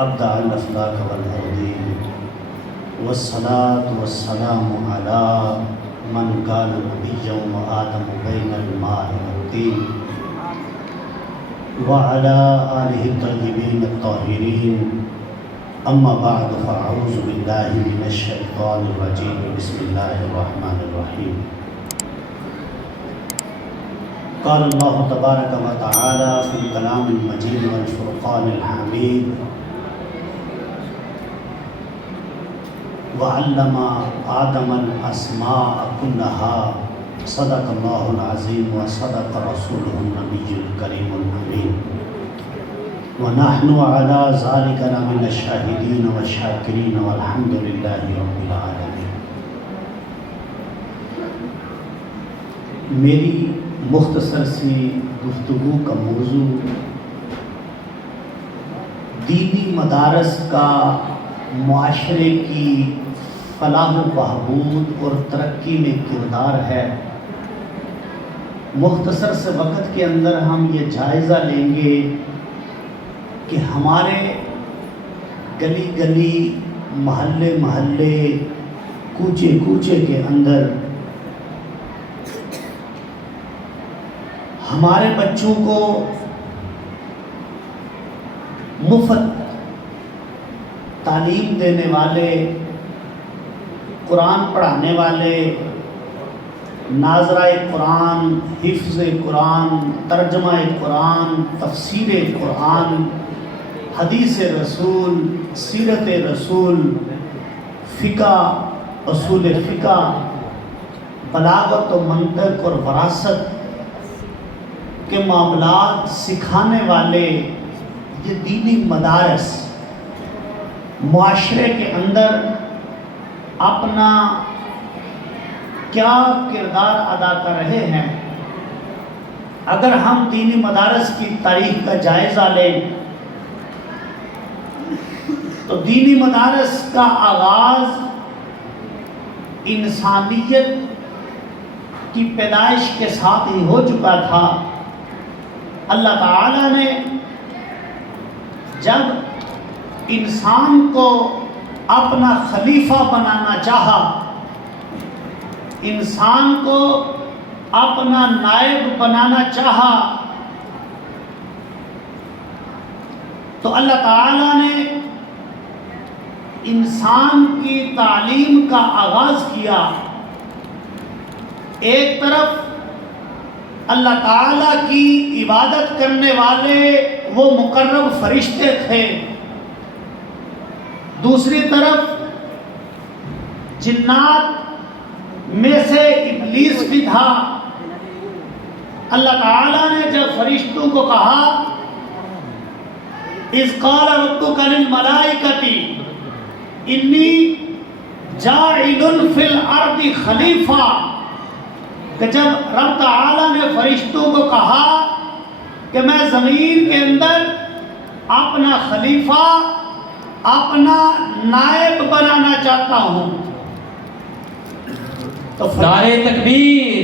أبدع الأفلاك والأرضين والصلاة والسلام على من كان نبيا وآدم بين الماء والطين وعلى آله الطيبين الطاهرين. أما بعد فأعوذ بالله من الشيطان الرجيم. بسم الله الرحمن الرحيم. قال الله تبارك وتعالى في الكلام المجيد والفرقان الحميد: وعلم آدم الأسماء كلها. صدق الله العظيم وصدق رسوله النبي الكريم الأمين. ونحن على ذلك لمن الشاهدين والشاكرين والحمد لله رب العالمين. میری مختصر سی گفتگو کا موضوع دینی مدارس کا معاشرے کی فلاح و بہبود اور ترقی میں کردار ہے. مختصر سے وقت کے اندر ہم یہ جائزہ لیں گے کہ ہمارے گلی گلی، محلے محلے، کوچے کوچے کے اندر ہمارے بچوں کو مفت تعلیم دینے والے، قرآن پڑھانے والے، ناظرہ قرآن، حفظ قرآن، ترجمہ قرآن، تفسیر قرآن، حدیث رسول، سیرت رسول، فقہ، اصول فقہ، بلاغت و منطق اور وراثت کے معاملات سکھانے والے یہ دینی مدارس معاشرے کے اندر اپنا کیا کردار ادا کر رہے ہیں. اگر ہم دینی مدارس کی تاریخ کا جائزہ لیں تو دینی مدارس کا آغاز انسانیت کی پیدائش کے ساتھ ہی ہو چکا تھا. اللہ تعالیٰ نے جب انسان کو اپنا خلیفہ بنانا چاہا، انسان کو اپنا نائب بنانا چاہا، تو اللہ تعالیٰ نے انسان کی تعلیم کا آغاز کیا. ایک طرف اللہ تعالیٰ کی عبادت کرنے والے وہ مقرب فرشتے تھے، دوسری طرف جنات میں سے ابلیس بھی تھا. اللہ تعالیٰ نے جب فرشتوں کو کہا اذ قال ربک للملائکۃ انی جاعل فی الارض خلیفہ، کہ جب رب تعالیٰ نے فرشتوں کو کہا کہ میں زمین کے اندر اپنا خلیفہ، اپنا نائب بنانا چاہتا ہوں، تو نعرہ تکبیر،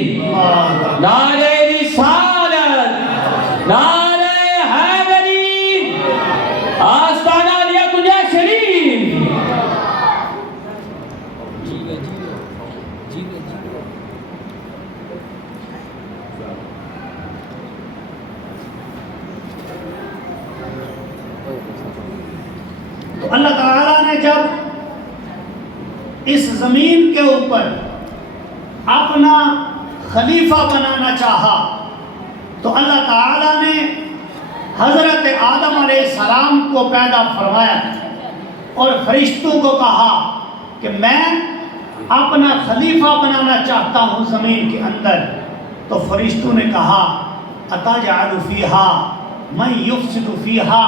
نعرہ رسالت، نعرہ حیدری، آستانہ دیا تجھے شریف. تو اللہ تعالیٰ نے جب اس زمین کے اوپر اپنا خلیفہ بنانا چاہا تو اللہ تعالیٰ نے حضرت آدم علیہ السلام کو پیدا فرمایا اور فرشتوں کو کہا کہ میں اپنا خلیفہ بنانا چاہتا ہوں زمین کے اندر. تو فرشتوں نے کہا اتجعل فیہا من یفسد فیہا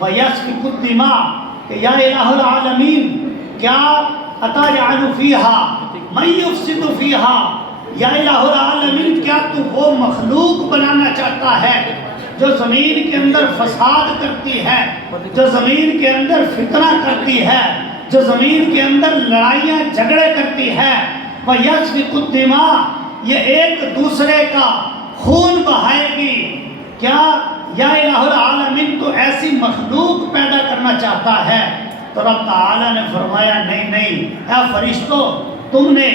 ویسفک الدماء، کہ یا الہ العالمین، کیا اتجعل فیہا من یفسد فیہا، یا الہ العالمین، کیا تو وہ مخلوق بنانا چاہتا ہے جو زمین کے اندر فساد کرتی ہے، جو زمین کے اندر فتنہ کرتی ہے، جو زمین کے اندر لڑائیاں جھگڑے کرتی ہے، وَيَسْفِكُ الدِّمَاء، یہ ایک دوسرے کا خون بہائے گی. کیا یا الہ العالمین تو ایسی مخلوق پیدا کرنا کرنا چاہتا ہے، تو رب تعالیٰ نے فرمایا نہیں نہیں اے فرشتوں، تم نے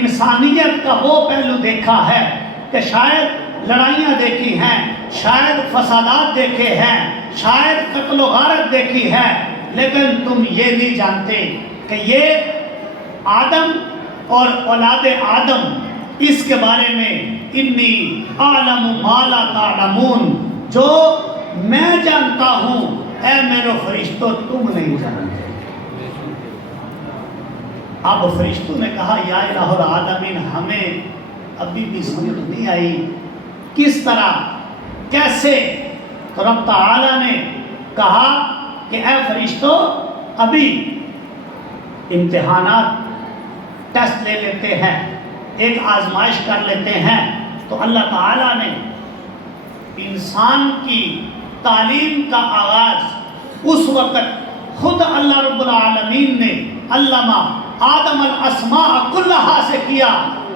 انسانیت کا وہ پہلو دیکھا ہے کہ شاید لڑائیاں دیکھی ہیں، شاید فسادات دیکھے ہیں، شاید قتل و غارت دیکھی ہے، لیکن تم یہ نہیں جانتے کہ یہ آدم اور اولاد آدم، اس کے بارے میں انی عالم ما لا تعلمون، جو میں جانتا ہوں اے میرے فرشتوں تم نہیں جانتے۔ اب فرشتوں نے کہا یا الہ العالمین، ہمیں ابھی بھی سمجھ نہیں آئی کس طرح، کیسے؟ تو رب تعالیٰ نے کہا کہ اے فرشتوں، ابھی امتحانات، ٹیسٹ لے لیتے ہیں، ایک آزمائش کر لیتے ہیں۔ تو اللہ تعالیٰ نے انسان کی تعلیم کا آغاز اس وقت خود اللہ رب العالمین نے علامہ آدم الاسماء کلہا سے کیا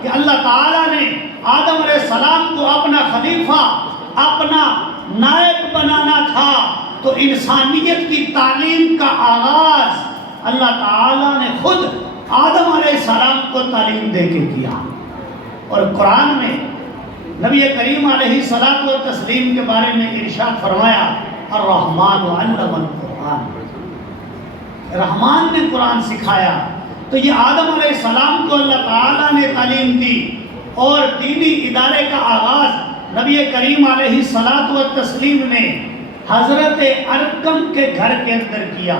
کہ اللہ تعالیٰ نے آدم علیہ السلام کو اپنا خلیفہ، اپنا نائب بنانا تھا، تو انسانیت کی تعلیم کا آغاز اللہ تعالیٰ نے خود آدم علیہ السلام کو تعلیم دے کے کیا۔ اور قرآن میں نبی کریم علیہ الصلوۃ والتسلیم کے بارے میں ارشاد فرمایا الرحمن علم القرآن، رحمان نے قرآن سکھایا۔ تو یہ آدم علیہ السلام کو اللہ تعالیٰ نے تعلیم دی، اور دینی ادارے کا آغاز نبی کریم علیہ الصلوۃ والتسلیم نے حضرت ارقم کے گھر کے اندر کیا۔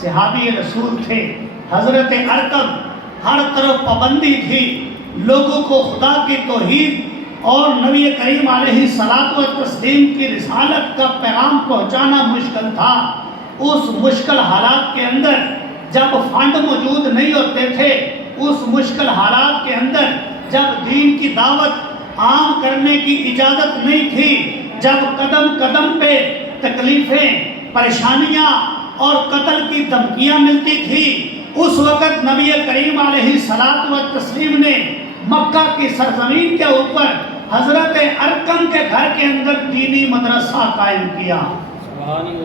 صحابی رسول تھے حضرت ارقم، ہر طرف پابندی تھی، لوگوں کو خدا کی توحید اور نبی کریم علیہ الصلوۃ والتسلیم کی رسالت کا پیغام پہنچانا مشکل تھا۔ اس مشکل حالات کے اندر جب فنڈ موجود نہیں ہوتے تھے، اس مشکل حالات کے اندر جب دین کی دعوت عام کرنے کی اجازت نہیں تھی، جب قدم قدم پہ تکلیفیں، پریشانیاں اور قتل کی دھمکیاں ملتی تھی، اس وقت نبی کریم علیہ الصلوۃ والتسلیم نے مکہ کی سرزمین کے اوپر حضرت ارقم کے گھر کے اندر دینی مدرسہ قائم کیا۔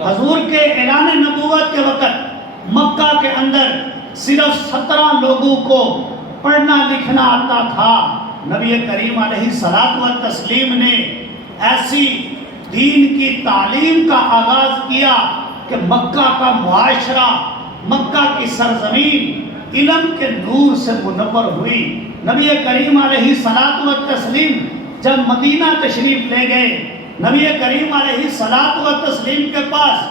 حضور کے اعلان نبوت کے وقت مکہ کے اندر صرف 17 لوگوں کو پڑھنا لکھنا آتا تھا۔ نبی کریم علیہ الصلوۃ والتسلیم نے ایسی دین کی تعلیم کا آغاز کیا کہ مکہ کا معاشرہ، مکہ کی سرزمین علم کے نور سے منور ہوئی۔ نبی کریم علیہ الصلوۃ والتسلیم جب مدینہ تشریف لے گئے، نبی کریم علیہ الصلوۃ والتسلیم کے پاس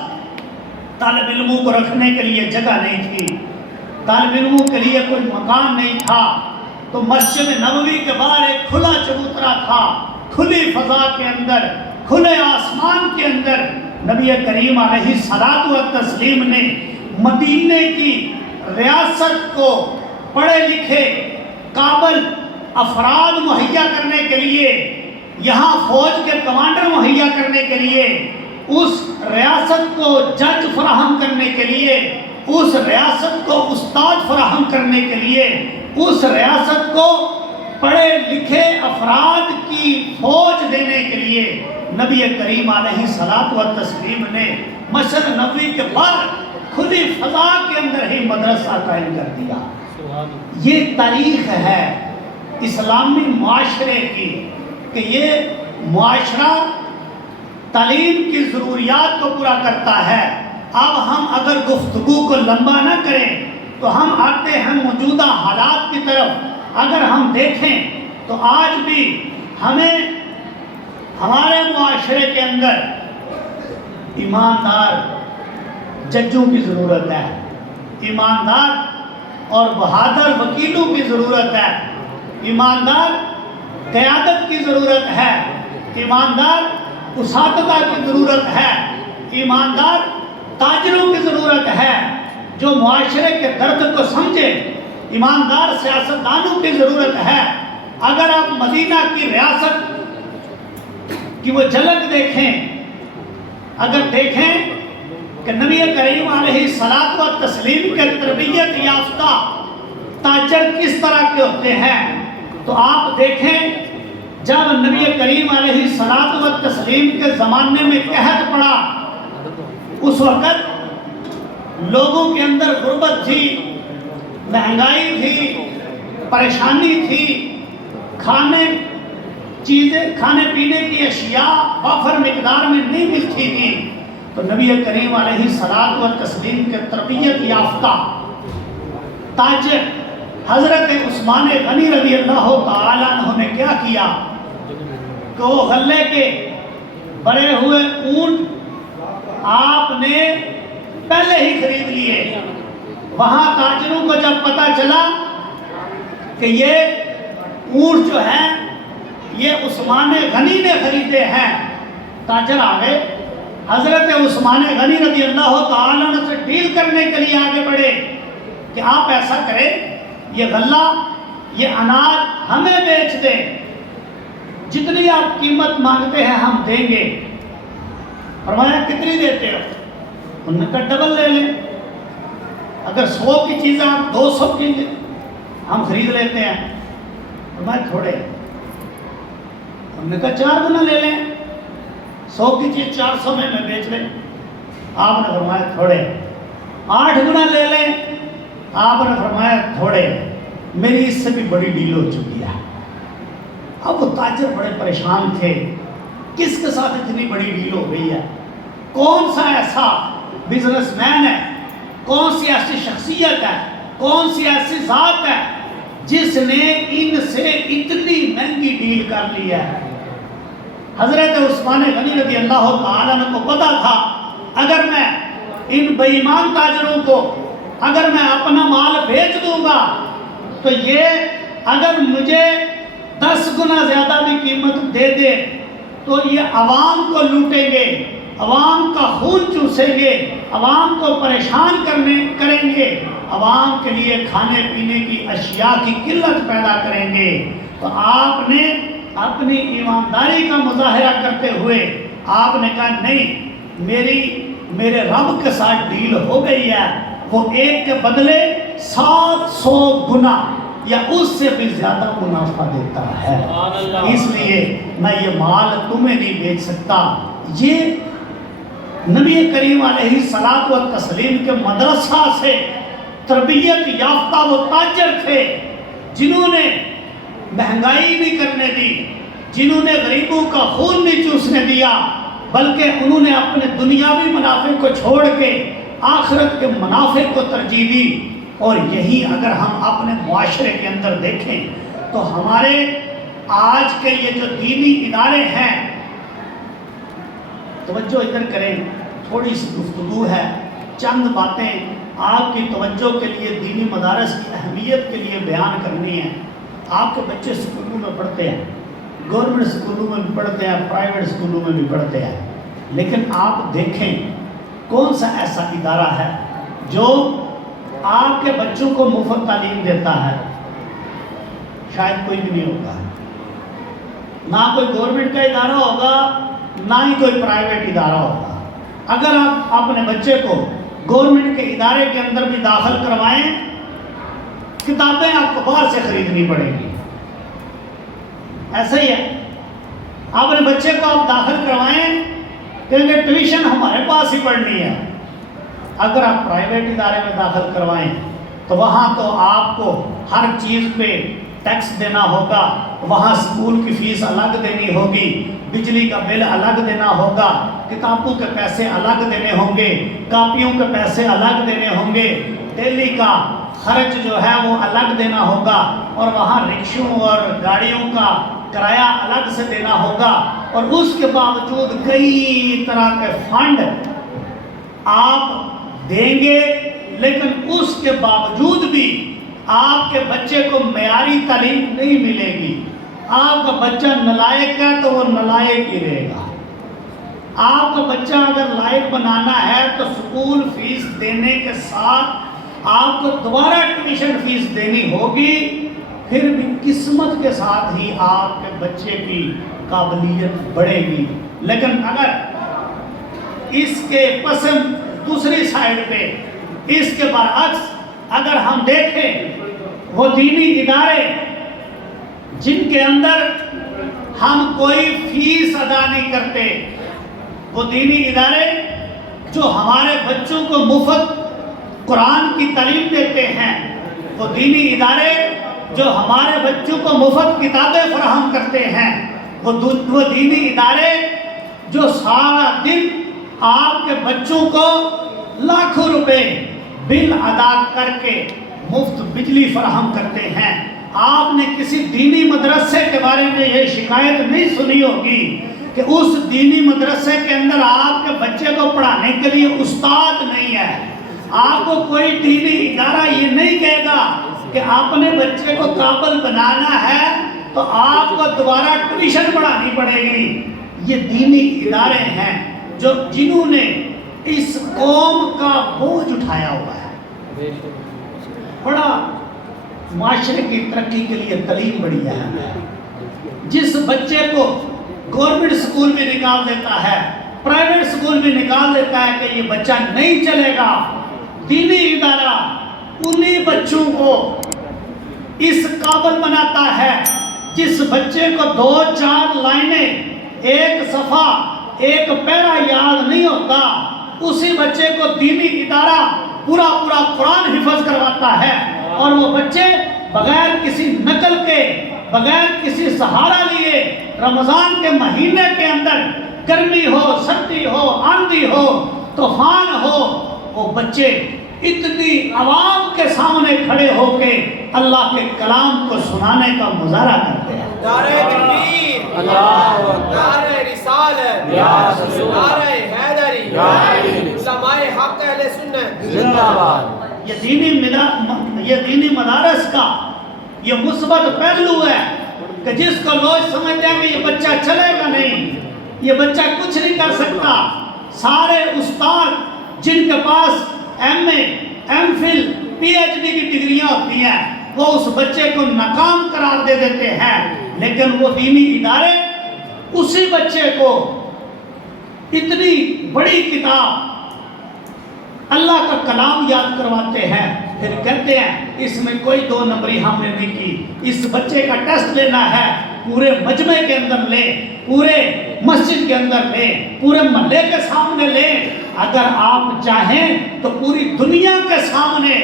طالب علموں کو رکھنے کے لیے جگہ نہیں تھی، طالب علموں کے لیے کوئی مکان نہیں تھا، تو مسجد نبوی کے باہر ایک کھلا چبوترا تھا، کھلی فضا کے اندر، کھلے آسمان کے اندر نبی کریم علیہ الصلوۃ والتسلیم نے مدینے کی ریاست کو پڑھے لکھے قابل افراد مہیا کرنے کے لیے، یہاں فوج کے کمانڈر مہیا کرنے کے لیے، اس ریاست کو جج فراہم کرنے کے لیے، اس ریاست کو استاد فراہم کرنے کے لیے، اس ریاست کو پڑھے لکھے افراد کی فوج دینے کے لیے نبی کریم علیہ الصلوۃ والتسلیم نے مسجد نبوی کے باہر کھلی فضا کے اندر ہی مدرسہ قائم کر دیا۔ یہ تاریخ ہے اسلامی معاشرے کی کہ یہ معاشرہ تعلیم کی ضروریات کو پورا کرتا ہے۔ اب ہم اگر گفتگو کو لمبا نہ کریں تو ہم آتے ہیں موجودہ حالات کی طرف۔ اگر ہم دیکھیں تو آج بھی ہمیں ہمارے معاشرے کے اندر ایماندار ججوں کی ضرورت ہے، ایماندار اور بہادر وکیلوں کی ضرورت ہے، ایماندار قیادت کی ضرورت ہے، ایماندار اساتذہ کی ضرورت ہے، ایماندار تاجروں کی ضرورت ہے جو معاشرے کے درد کو سمجھے، ایماندار سیاستدانوں کی ضرورت ہے۔ اگر آپ مدینہ کی ریاست کی وہ جھلک دیکھیں، اگر دیکھیں کہ نبی کریم علیہ الصلوۃ والتسلیم کے تربیت یافتہ تاجر کس طرح کے ہوتے ہیں، تو آپ دیکھیں جب نبی کریم علیہ الصلوۃ والتسلیم کے زمانے میں قحط پڑا، اس وقت لوگوں کے اندر غربت تھی، مہنگائی تھی، پریشانی تھی، کھانے پینے کی اشیاء وافر مقدار میں نہیں ملتی تھی، تو نبی کریم علیہ الصلوۃ والتسلیم کے تربیت یافتہ تاجر حضرت عثمان غنی رضی اللہ تعالیٰ عنہ نے کیا کیا کہ وہ غلے کے بڑے ہوئے اونٹ آپ نے پہلے ہی خرید لیے۔ وہاں تاجروں کو جب پتا چلا کہ یہ اونٹ جو ہیں یہ عثمان غنی نے خریدے ہیں، تاجر آگئے حضرت عثمان غنی رضی اللہ تعالیٰ عنہ سے ڈیل کرنے کے لیے آگے بڑھے کہ آپ ایسا کریں، یہ غلہ یہ اناج ہمیں بیچ دیں، جتنی آپ قیمت مانگتے ہیں ہم دیں گے۔ فرمایا کتنی دیتے ہو؟ انہوں نے کہا ڈبل لے لیں، اگر 100 کی چیزیں آپ 200 کی ہم خرید لیتے ہیں۔ فرمایا تھوڑے، ہم نے کہا 4 گنا لے لیں، 100 کی چیز 400 میں بیچ لیں۔ آپ نے فرمایا تھوڑے۔ 8 گنا لے لیں، آپ نے فرمایا تھوڑے، میری اس سے بھی بڑی ڈیل ہو چکی ہے۔ اب وہ تاجر بڑے پریشان تھے، کس کے ساتھ اتنی بڑی ڈیل ہو گئی ہے؟ کون سا ایسا بزنس مین ہے، کون سی ایسی شخصیت ہے، کون سی ایسی ذات ہے جس نے ان سے اتنی مہنگی ڈیل کر لی ہے؟ حضرت عثمان غنی رضی اللہ تعالیٰ عنہ کو پتا تھا اگر میں ان بے ایمان تاجروں کو اگر میں اپنا مال بیچ دوں گا تو یہ اگر مجھے 10 گنا زیادہ بھی قیمت دے دے تو یہ عوام کو لوٹیں گے، عوام کا خون چوسیں گے، عوام کو پریشان کریں گے، عوام کے لیے کھانے پینے کی اشیاء کی قلت پیدا کریں گے۔ تو آپ نے اپنی ایمانداری کا مظاہرہ کرتے ہوئے آپ نے کہا نہیں، میرے رب کے ساتھ ڈیل ہو گئی ہے، وہ ایک کے بدلے 700 گنا یا اس سے بھی زیادہ منافع دیتا ہے، اس لیے میں یہ مال تمہیں نہیں بیچ سکتا۔ یہ نبی کریم علیہ الصلوۃ والتسلیم کے مدرسہ سے تربیت یافتہ وہ تاجر تھے جنہوں نے مہنگائی نہیں کرنے دی، جنہوں نے غریبوں کا خون نہیں چوسنے دیا، بلکہ انہوں نے اپنے دنیاوی منافع کو چھوڑ کے آخرت کے منافع کو ترجیح دی۔ اور یہی اگر ہم اپنے معاشرے کے اندر دیکھیں تو ہمارے آج کے یہ جو دینی ادارے ہیں، توجہ ادھر کریں، تھوڑی سی گفتگو ہے، چند باتیں آپ کی توجہ کے لیے دینی مدارس کی اہمیت کے لیے بیان کرنی ہے۔ آپ کے بچے سکولوں میں پڑھتے ہیں، گورنمنٹ سکولوں میں بھی پڑھتے ہیں، پرائیویٹ سکولوں میں بھی پڑھتے ہیں، لیکن آپ دیکھیں کون سا ایسا ادارہ ہے جو آپ کے بچوں کو مفت تعلیم دیتا ہے؟ شاید کوئی بھی نہیں ہوگا، نہ کوئی گورنمنٹ کا ادارہ ہوگا، نہ ہی کوئی پرائیویٹ ادارہ ہوگا۔ اگر آپ اپنے بچے کو گورنمنٹ کے ادارے کے اندر بھی داخل کروائیں، کتابیں آپ کو باہر سے خریدنی پڑیں گی، ایسا ہی ہے۔ اپنے بچے کو آپ داخل کروائیں کیونکہ ٹیوشن ہمارے پاس ہی پڑھنی ہے۔ اگر آپ پرائیویٹ ادارے میں داخل کروائیں تو وہاں تو آپ کو ہر چیز پہ ٹیکس دینا ہوگا، وہاں سکول کی فیس الگ دینی ہوگی، بجلی کا بل الگ دینا ہوگا، کتابوں کے پیسے الگ دینے ہوں گے، کاپیوں کے پیسے الگ دینے ہوں گے، دہلی کا خرچ جو ہے وہ الگ دینا ہوگا، اور وہاں رکشوں اور گاڑیوں کا کرایہ الگ سے دینا ہوگا، اور اس کے باوجود کئی طرح کے فنڈ آپ دیں گے، لیکن اس کے باوجود بھی آپ کے بچے کو معیاری تعلیم نہیں ملے گی۔ آپ کا بچہ نالائق ہے تو وہ نالائق ہی رہے گا۔ آپ کا بچہ اگر لائق بنانا ہے تو سکول فیس دینے کے ساتھ آپ کو دوبارہ ٹیوشن فیس دینی ہوگی، پھر بھی قسمت کے ساتھ ہی آپ کے بچے کی قابلیت بڑھے گی۔ لیکن اگر اس کے پسند دوسری سائیڈ پہ اس کے برعکس اگر ہم دیکھیں وہ دینی ادارے جن کے اندر ہم کوئی فیس ادا نہیں کرتے، وہ دینی ادارے جو ہمارے بچوں کو مفت قرآن کی تعلیم دیتے ہیں، وہ دینی ادارے جو ہمارے بچوں کو مفت کتابیں فراہم کرتے ہیں، وہ دینی ادارے جو سارا دن آپ کے بچوں کو لاکھوں روپے بل ادا کر کے مفت بجلی فراہم کرتے ہیں۔ آپ نے کسی دینی مدرسے کے بارے میں یہ شکایت نہیں سنی ہوگی کہ اس دینی مدرسے کے اندر آپ کے بچے کو پڑھانے کے لیے استاد نہیں ہے۔ آپ کو کوئی دینی ادارہ یہ نہیں کہے گا کہ آپ نے بچے کو قابل بنانا ہے تو آپ کو دوبارہ ٹیوشن پڑھانی پڑے گی۔ یہ دینی ادارے ہیں جنہوں نے اس قوم کا بوجھ اٹھایا ہوا ہے۔ بڑا معاشرے کی ترقی کے لیے تعلیم بڑی اہم ہے۔ جس بچے کو گورنمنٹ سکول میں نکال دیتا ہے، پرائیویٹ سکول میں نکال دیتا ہے کہ یہ بچہ نہیں چلے گا، دینی ادارہ انہی بچوں کو اس قابل بناتا ہے جس بچے کو 2-4 لائنیں، ایک صفحہ، ایک پیرا یاد نہیں ہوتا، اسی بچے کو دینی ادارہ پورا قرآن حفظ کرواتا ہے، اور وہ بچے بغیر کسی نقل کے، بغیر کسی سہارا لیے رمضان کے مہینے کے اندر، گرمی ہو، سردی ہو، آندھی ہو، طوفان ہو، وہ بچے اتنی عوام کے سامنے کھڑے ہو کے اللہ کے کلام کو سنانے کا مظاہرہ کرتے ہیں۔ نعرہ تکبیر، نعرہ رسالت، نعرہ حیدری، علماء حق اہل سنت زندہ باد۔ یہ دینی مدارس کا یہ مثبت پہلو ہے کہ جس کو لوگ سمجھتے ہیں کہ یہ بچہ چلے گا نہیں، یہ بچہ کچھ نہیں کر سکتا، سارے استاد جن کے پاس M A, M Phil, P H D کی ڈگریاں ہوتی ہیں، وہ اس بچے کو ناکام قرار دے دیتے ہیں، لیکن وہ دینی ادارے اسی بچے کو اتنی بڑی کتاب اللہ کا کلام یاد کرواتے ہیں، پھر کہتے ہیں اس میں کوئی 2 نمبری ہم نے نہیں کی، اس بچے کا ٹیسٹ لینا ہے، پورے مجمع کے اندر لے، پورے مسجد کے اندر لے، پورے محلے کے سامنے لے، اگر آپ چاہیں تو پوری دنیا کے سامنے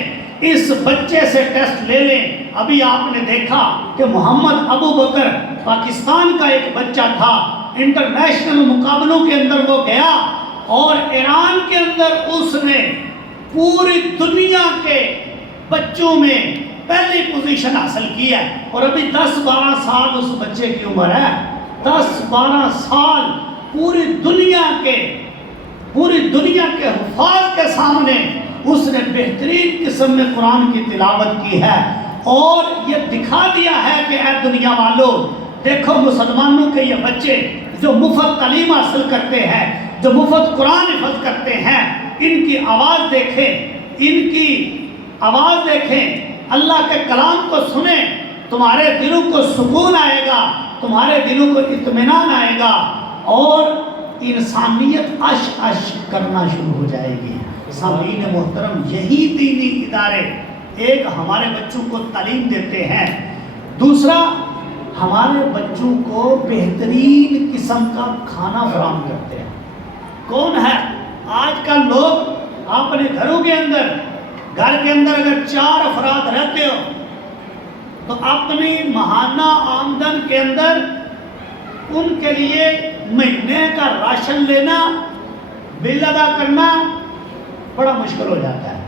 اس بچے سے ٹیسٹ لے لیں۔ ابھی آپ نے دیکھا کہ محمد ابو بکر پاکستان کا ایک بچہ تھا، انٹرنیشنل مقابلوں کے اندر وہ گیا اور ایران کے اندر اس نے پوری دنیا کے بچوں میں پہلی پوزیشن حاصل کی ہے، اور ابھی 10-12 سال اس بچے کی عمر ہے، 10-12 سال پوری دنیا کے حفاظ کے سامنے اس نے بہترین قسم میں قرآن کی تلاوت کی ہے، اور یہ دکھا دیا ہے کہ اے دنیا والوں، دیکھو مسلمانوں کے یہ بچے جو مفت تعلیم حاصل کرتے ہیں، جو مفت قرآن حفظ کرتے ہیں، ان کی آواز دیکھیں، اللہ کے کلام کو سنیں، تمہارے دلوں کو سکون آئے گا، تمہارے دلوں کو اطمینان آئے گا، اور انسانیت اشک کرنا شروع ہو جائے گی۔ سامعین محترم، یہی دینی ادارے ایک ہمارے بچوں کو تعلیم دیتے ہیں، دوسرا ہمارے بچوں کو بہترین قسم کا کھانا فراہم کرتے ہیں۔ کون ہے آج کل لوگ اپنے گھروں کے اندر، گھر کے اندر اگر 4 افراد رہتے ہو تو اپنی ماہانہ آمدن کے اندر ان کے لیے مہینے کا راشن لینا، بل ادا کرنا بڑا مشکل ہو جاتا ہے۔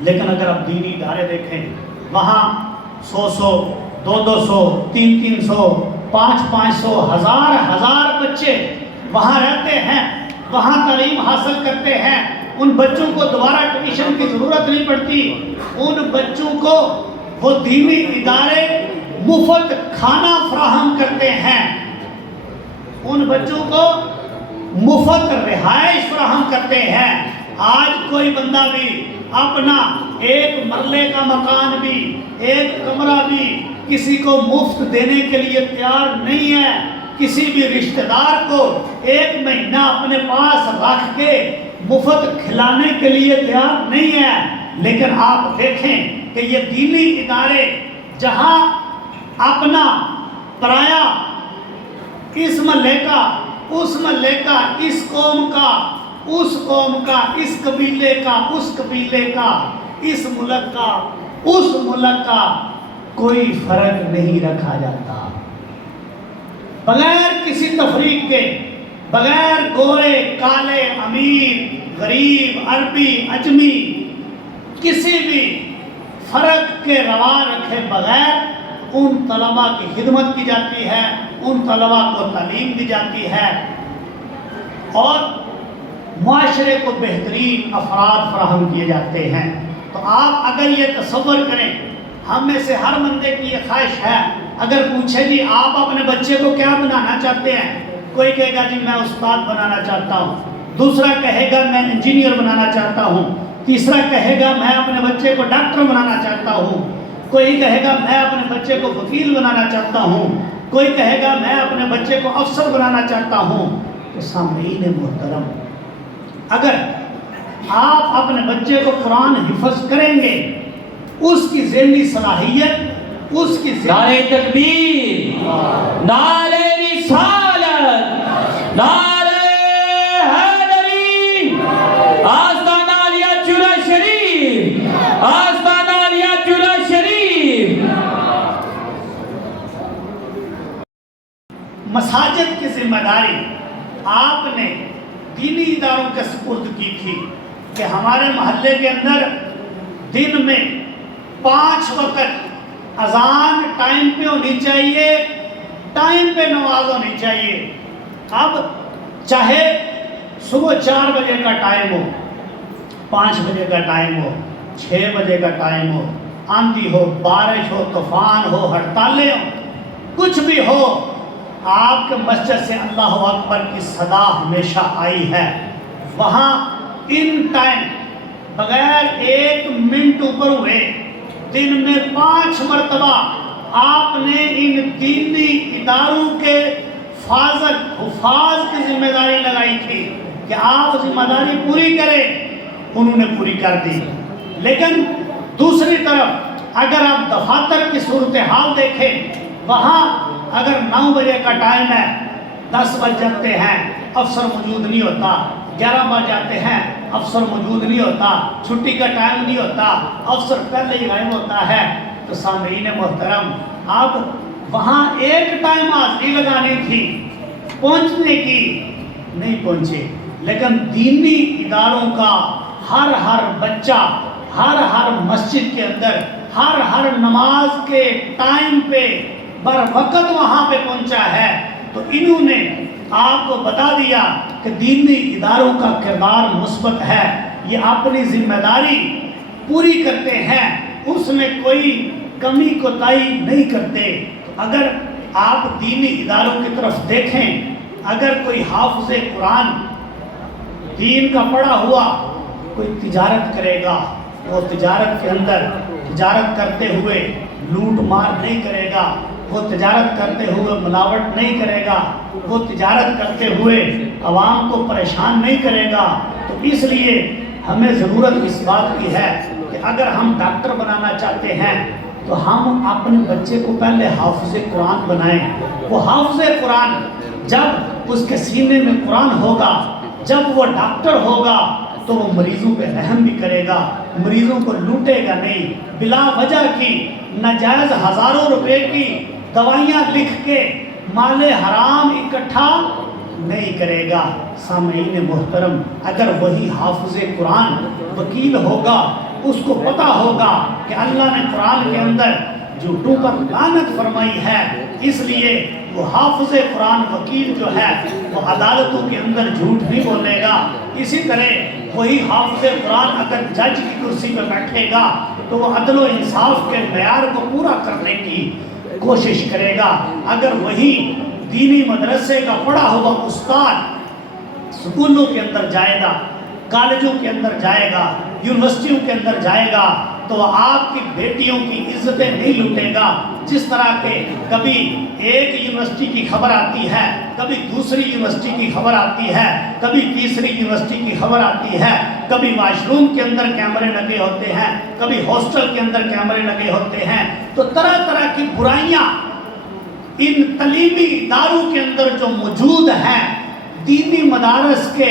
لیکن اگر آپ دینی ادارے دیکھیں، وہاں 100 200 300 500 ہزار بچے وہاں رہتے ہیں، وہاں تعلیم حاصل کرتے ہیں، ان بچوں کو دوبارہ ٹیوشن کی ضرورت نہیں پڑتی، ان بچوں کو وہ دینی ادارے مفت کھانا فراہم کرتے ہیں، ان بچوں کو مفت رہائش فراہم کرتے ہیں۔ آج کوئی بندہ بھی اپنا ایک مرلے کا مکان بھی، ایک کمرہ بھی کسی کو مفت دینے کے لیے تیار نہیں ہے، کسی بھی رشتہ دار کو 1 مہینہ اپنے پاس رکھ کے مفت کھلانے کے لیے تیار نہیں ہے۔ لیکن آپ دیکھیں کہ یہ دینی ادارے جہاں اپنا پرایا، اس محلے کا، اس محلے کا، اس قوم کا اس قوم کا، اس قبیلے کا، اس قبیلے کا، اس ملک کا، اس ملک کا کوئی فرق نہیں رکھا جاتا، بغیر کسی تفریق کے، بغیر گورے کالے امیر غریب عربی اجمی کسی بھی فرق کے روا رکھے بغیر ان طلباء کی خدمت کی جاتی ہے، ان طلباء کو تعلیم دی جاتی ہے اور معاشرے کو بہترین افراد فراہم کیے جاتے ہیں۔ تو آپ اگر یہ تصور کریں، ہم میں سے ہر بندے کی یہ خواہش ہے، اگر پوچھے جی آپ اپنے بچے کو کیا بنانا چاہتے ہیں، کوئی کہے گا جی میں استاد بنانا چاہتا ہوں، دوسرا کہے گا میں انجینئر بنانا چاہتا ہوں، تیسرا کہے گا میں اپنے بچے کو ڈاکٹر بنانا چاہتا ہوں، کوئی کہے گا میں اپنے بچے کو وکیل بنانا چاہتا ہوں، کوئی کہے گا میں اپنے بچے کو افسر بنانا چاہتا ہوں۔ تو سامعین محترم، اگر آپ اپنے بچے کو قرآن حفظ کریں گے، اس کی ذہنی صلاحیت، اس کی نعرہ تکبیر، نعرہ رسالت، نعرہ حیدری، آستانہ علیہ چورا شریف، آستانہ علیہ چورا شریف۔ مساجد کی ذمہ داری آپ نے دینی اداروں کے سپرد کی تھی کہ ہمارے محلے کے اندر دن میں 5 وقت اذان ٹائم پہ ہونی چاہیے، ٹائم پہ نماز ہونی چاہیے۔ اب چاہے صبح 4 بجے کا ٹائم ہو، 5 بجے کا ٹائم ہو، 6 بجے کا ٹائم ہو، آندھی ہو، بارش ہو، طوفان ہو، ہڑتالیں ہو، کچھ بھی ہو، آپ کے مسجد سے اللہ اکبر کی صدا ہمیشہ آئی ہے۔ وہاں ان ٹائم بغیر 1 منٹ اوپر ہوئے دن میں 5 مرتبہ آپ نے ان دینی اداروں کے حفاظ کی ذمہ داری لگائی تھی کہ آپ ذمہ داری پوری کریں، انہوں نے پوری کر دی۔ لیکن دوسری طرف اگر آپ دفاتر کی صورتحال دیکھیں، وہاں اگر 9 بجے کا ٹائم ہے، 10 بج جاتے ہیں، افسر موجود نہیں ہوتا، 11 بج جاتے ہیں، افسر موجود نہیں ہوتا، چھٹی کا ٹائم نہیں ہوتا، افسر پہلے ہی غائب ہوتا ہے۔ تو سامعین محترم، آپ وہاں ایک ٹائم حاضری لگانی تھی پہنچنے کی، نہیں پہنچے۔ لیکن دینی اداروں کا ہر بچہ ہر مسجد کے اندر ہر نماز کے ٹائم پہ بر وقت وہاں پہ پہنچا ہے۔ تو انہوں نے آپ کو بتا دیا کہ دینی اداروں کا کردار مثبت ہے، یہ اپنی ذمہ داری پوری کرتے ہیں، اس میں کوئی کمی کوتاہی نہیں کرتے۔ اگر آپ دینی اداروں کی طرف دیکھیں، اگر کوئی حافظ قرآن دین کا پڑھا ہوا کوئی تجارت کرے گا، وہ تجارت کے اندر تجارت کرتے ہوئے لوٹ مار نہیں کرے گا، وہ تجارت کرتے ہوئے ملاوٹ نہیں کرے گا، وہ تجارت کرتے ہوئے عوام کو پریشان نہیں کرے گا۔ تو اس لیے ہمیں ضرورت اس بات کی ہے کہ اگر ہم ڈاکٹر بنانا چاہتے ہیں تو ہم اپنے بچے کو پہلے حافظ قرآن بنائیں۔ وہ حافظ قرآن جب اس کے سینے میں قرآن ہوگا، جب وہ ڈاکٹر ہوگا تو وہ مریضوں پہ رحم بھی کرے گا، مریضوں کو لوٹے گا نہیں، بلا وجہ کی ناجائز ہزاروں روپے کی دوائیاں لکھ کے مال حرام اکٹھا نہیں کرے گا۔ سامعین محترم، اگر وہی حافظ قرآن وکیل ہوگا، اس کو پتہ ہوگا کہ اللہ نے قرآن کے اندر جھوٹوں پر لعنت فرمائی ہے، اس لیے وہ حافظ قرآن وکیل جو ہے وہ عدالتوں کے اندر جھوٹ نہیں بولے گا۔ اسی طرح وہی حافظ قرآن اگر جج کی کرسی پہ بیٹھے گا تو وہ عدل و انصاف کے معیار کو پورا کرنے کی کوشش کرے گا۔ اگر وہی دینی مدرسے کا پڑھا ہوا استاد سکولوں کے اندر جائے گا، کالجوں کے اندر جائے گا، یونیورسٹیوں کے اندر جائے گا، تو وہ آپ کی بیٹیوں کی عزتیں نہیں لوٹے گا۔ جس طرح کہ کبھی ایک یونیورسٹی کی خبر آتی ہے، کبھی دوسری یونیورسٹی کی خبر آتی ہے، کبھی تیسری یونیورسٹی کی خبر آتی ہے، کبھی واش روم کے اندر کیمرے لگے ہوتے ہیں، کبھی ہاسٹل کے اندر کیمرے لگے ہوتے ہیں، تو طرح طرح کی برائیاں ان تعلیمی اداروں کے اندر جو موجود ہیں، دینی مدارس کے